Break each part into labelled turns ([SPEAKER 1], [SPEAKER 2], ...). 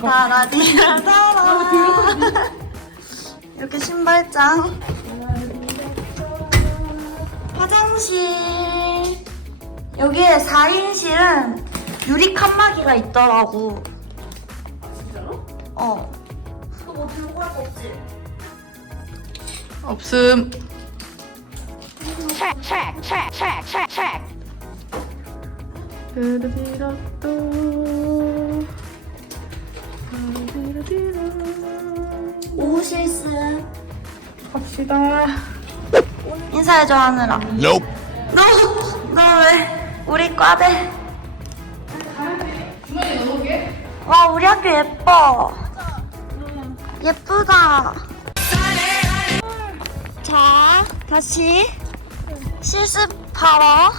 [SPEAKER 1] 따라. 이렇게 신발장. 화장실. 여기에 4인실은 유리 칸막이가 있더라고.
[SPEAKER 2] 진짜로?
[SPEAKER 1] 어. 너 뭐 들고 갈 거 없지?
[SPEAKER 2] 없음.
[SPEAKER 1] 오후 실습.
[SPEAKER 2] 갑시다.
[SPEAKER 1] 인사해줘 하느라.
[SPEAKER 3] Nope.
[SPEAKER 1] 너, 너 왜? 우리 과대. 와, 우리 학교 예뻐. 예쁘다. 자, 다시 실습하러.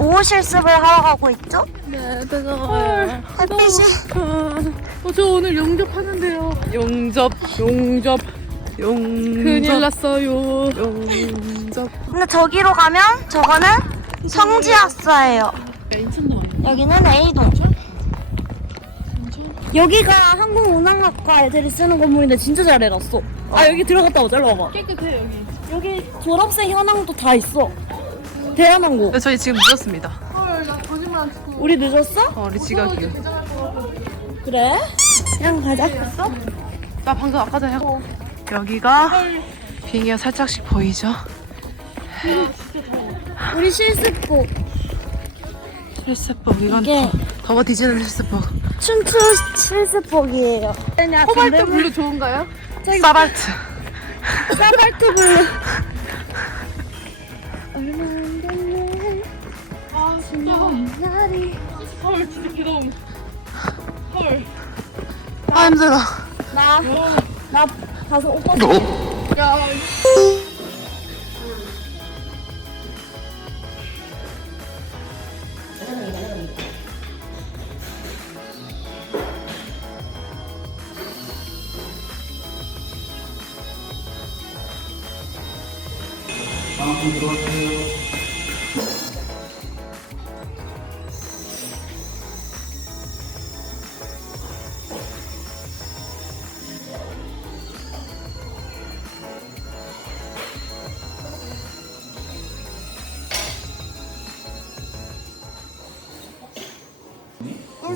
[SPEAKER 1] 오후 실습을 하러 가고 있죠?
[SPEAKER 2] 네, 뜨거워요.
[SPEAKER 1] 햇빛이.
[SPEAKER 2] 어, 저 오늘 용접하는데요. 용접, 용접, 용접. 큰일 났어요. 용접.
[SPEAKER 1] 근데 저기로 가면 저거는 성지학사예요.
[SPEAKER 2] 인천도 아니야.
[SPEAKER 1] 여기는 A동. 여기가 항공운항학과 애들이 쓰는 건물인데 진짜 잘 해놨어. 아 여기 들어갔다 오자, 일로 와봐.
[SPEAKER 2] 깨끗해 여기.
[SPEAKER 1] 여기 졸업생 현황도 다 있어. 대한항공.
[SPEAKER 2] 네, 저희 지금 늦었습니다. 헐, 나 치고.
[SPEAKER 1] 우리 늦었어?
[SPEAKER 2] 어, 우리 지각이요.
[SPEAKER 1] 그래? 그냥 가자.
[SPEAKER 2] 나 방금 아까 전에 하고. 여기가 비행기가 살짝씩 보이죠?
[SPEAKER 1] 우리 실습복.
[SPEAKER 2] 실습복 이건
[SPEAKER 1] 이게
[SPEAKER 2] 더, 더 뒤지는 실습복.
[SPEAKER 1] 춘추 실습복이에요.
[SPEAKER 2] 코발트 블루 좋은가요? 사발트.
[SPEAKER 1] 사발트 블루.
[SPEAKER 2] 헐 진짜 괴로움. 헐. 아 힘들어.
[SPEAKER 1] 나, 나 가서 오빠
[SPEAKER 2] 야.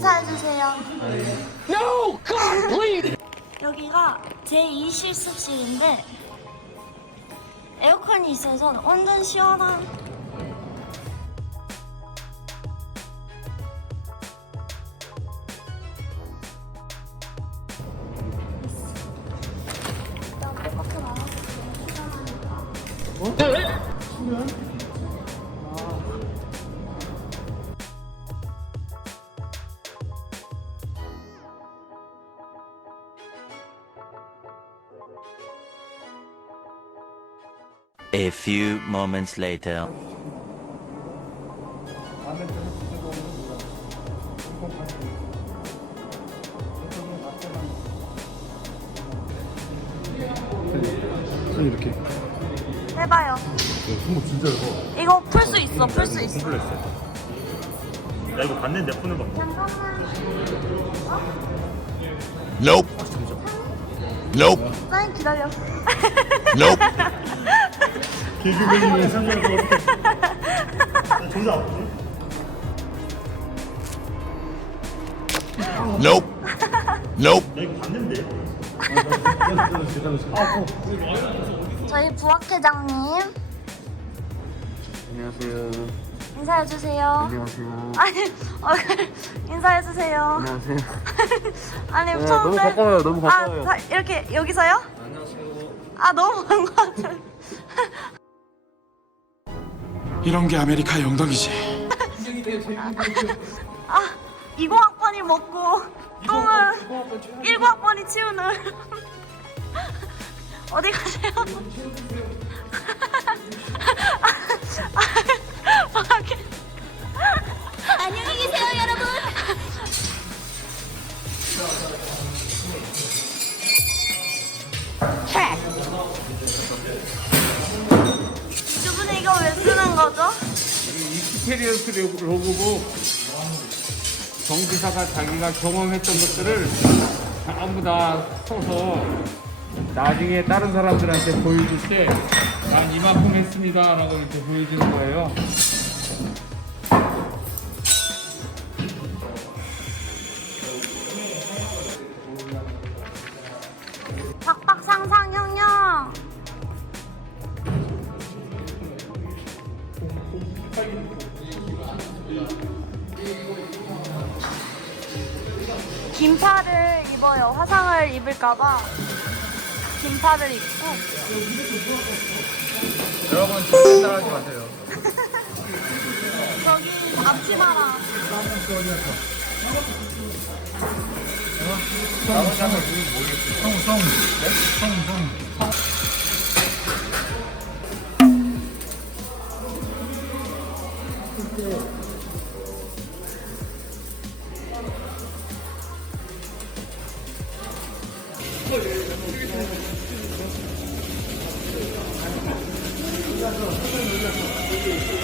[SPEAKER 1] 인사해주세요. 여기가 제 2 실습실인데 에어컨이 있어서 완전 시원한
[SPEAKER 4] A few moments later.
[SPEAKER 5] 손 이렇게.
[SPEAKER 1] 해봐요.
[SPEAKER 5] 야, 손목 진짜 이거
[SPEAKER 1] 이거 풀 수 있어, 풀 수 있어.
[SPEAKER 5] 컴플렉스.
[SPEAKER 6] 야 이거 봤는데 푸는 거.
[SPEAKER 3] Nope. Nope.
[SPEAKER 1] 사인 기다려.
[SPEAKER 3] Nope.
[SPEAKER 6] 상관없고 어떻게? 존나 아프네.
[SPEAKER 3] Nope. Nope.
[SPEAKER 6] 야 이거 봤는데.
[SPEAKER 1] 저희 부학회장님
[SPEAKER 5] 안녕하세요.
[SPEAKER 1] 인사해 주세요.
[SPEAKER 5] 안녕하세요.
[SPEAKER 1] 아니, 얼굴 인사해 주세요.
[SPEAKER 5] 안녕하세요.
[SPEAKER 1] 아니,
[SPEAKER 5] 네,
[SPEAKER 1] 처음에.
[SPEAKER 5] 너무 가까워요, 너무 가까워요.
[SPEAKER 1] 아, 사- 이렇게, 여기서요? 안녕하세요. 아, 너무 반가워요.
[SPEAKER 7] 이런 게 아메리카 영덕이지.
[SPEAKER 1] 아, 20학번이 먹고, 똥은 19학번이 치우는. 어디 가세요?
[SPEAKER 5] 로고고
[SPEAKER 8] 정지사가 자기가 경험했던 것들을 전부 다 써서 나중에 다른 사람들한테 보여줄 때 난 이만큼 했습니다 라고 이렇게 보여주는 거예요.
[SPEAKER 1] 긴팔을 입어요. 화상을 입을까봐 긴팔을 입고.
[SPEAKER 5] 여러분 절대 따라하지 마세요.
[SPEAKER 1] 저기 앞치마랑
[SPEAKER 5] 성우 성우. 네? 성우 성우.
[SPEAKER 1] 안 녕하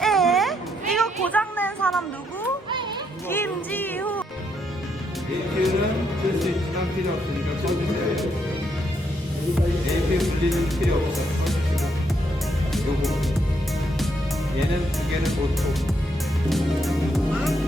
[SPEAKER 1] 에? 이거 고장낸 사람 누구? 김지후.
[SPEAKER 8] APU는 쓸 수 있지만 필요 없으니까 써주세요. APU 분리는 필요 없어. 써주시고. 요거. 얘는 두 개는 보통. 아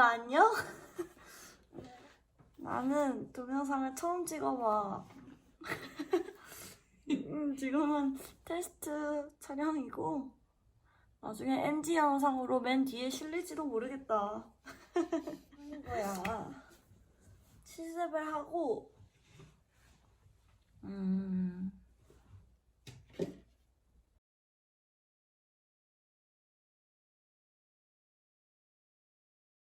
[SPEAKER 1] 얘들아 안녕? 나는 동영상을 처음 찍어봐. 음, 지금은 테스트 촬영이고 나중에 MG 영상으로 맨 뒤에 실릴지도 모르겠다. 하는 거야. 실습을 하고 음